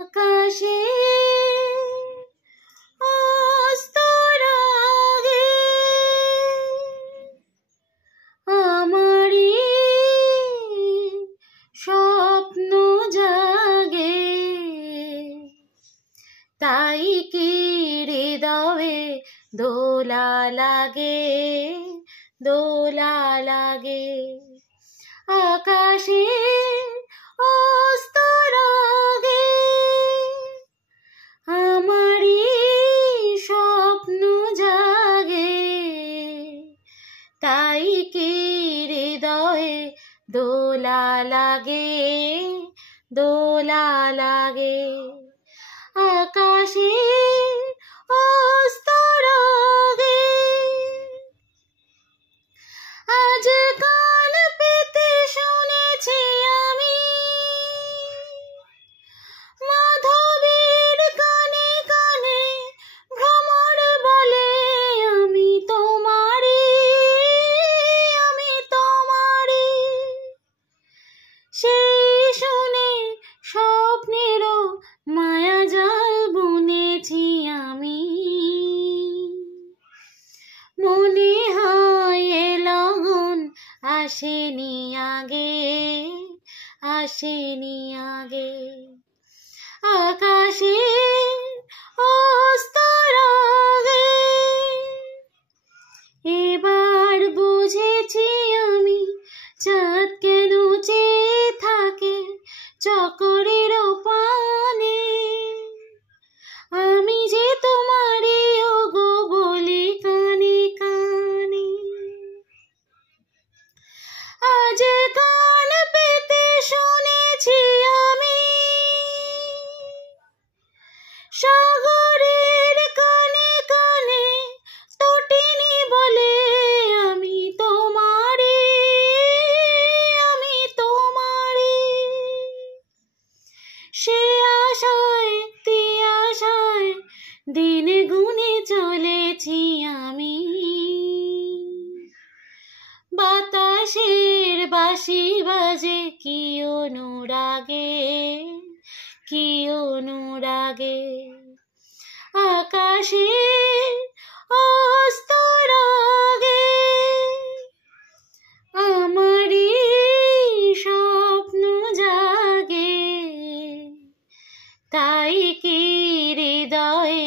আকাশে অস্তর আগে আমারই স্বপ্ন জাগে, তাই কি হৃদয়ে দোলা লাগে, দোলা লাগে। আকাশে অস্তর আগে আমারই স্বপ্ন জাগে, তাই কি হৃদয়ে দোলা লাগে, দোলা লাগে। আকাশে অস্তর আগে আজকাল পেতে শুনেছি আমি মাধবীর কানে কানে ভ্রমর বলে আমি তোমারি, আমি তোমারি। সেই শুনে স্বপ্নেরও মায়া জাল বুনেছি আমি, মনে হয় এ লগন আসেনি আগে, আসেনি আগে। আকাশে অস্তর আগে এবার বুঝেছি আমি চাঁদ কেন চেয়ে থাকে চকরের পানে, আমি যে তোমারই ওগো বলি কানে কানে। আজ কান পেতে শুনেছি আমি সাগরের কানে কানে তটিনী বলে আমি তোমারি, আমি তোমারি। সে আশায় তিয়াশায় দিন গুনে চলেছি আমি, বাতাসের বাঁশি বাজে কি অনুরাগে, কি অনুরাগে। আকাশে অস্তর আগে আমারই স্বপ্ন জাগে, তাই কি হৃদয়ে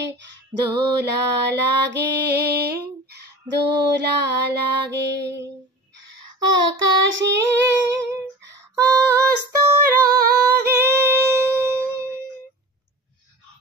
দোলা লাগে, দোলা লাগে। আকাশে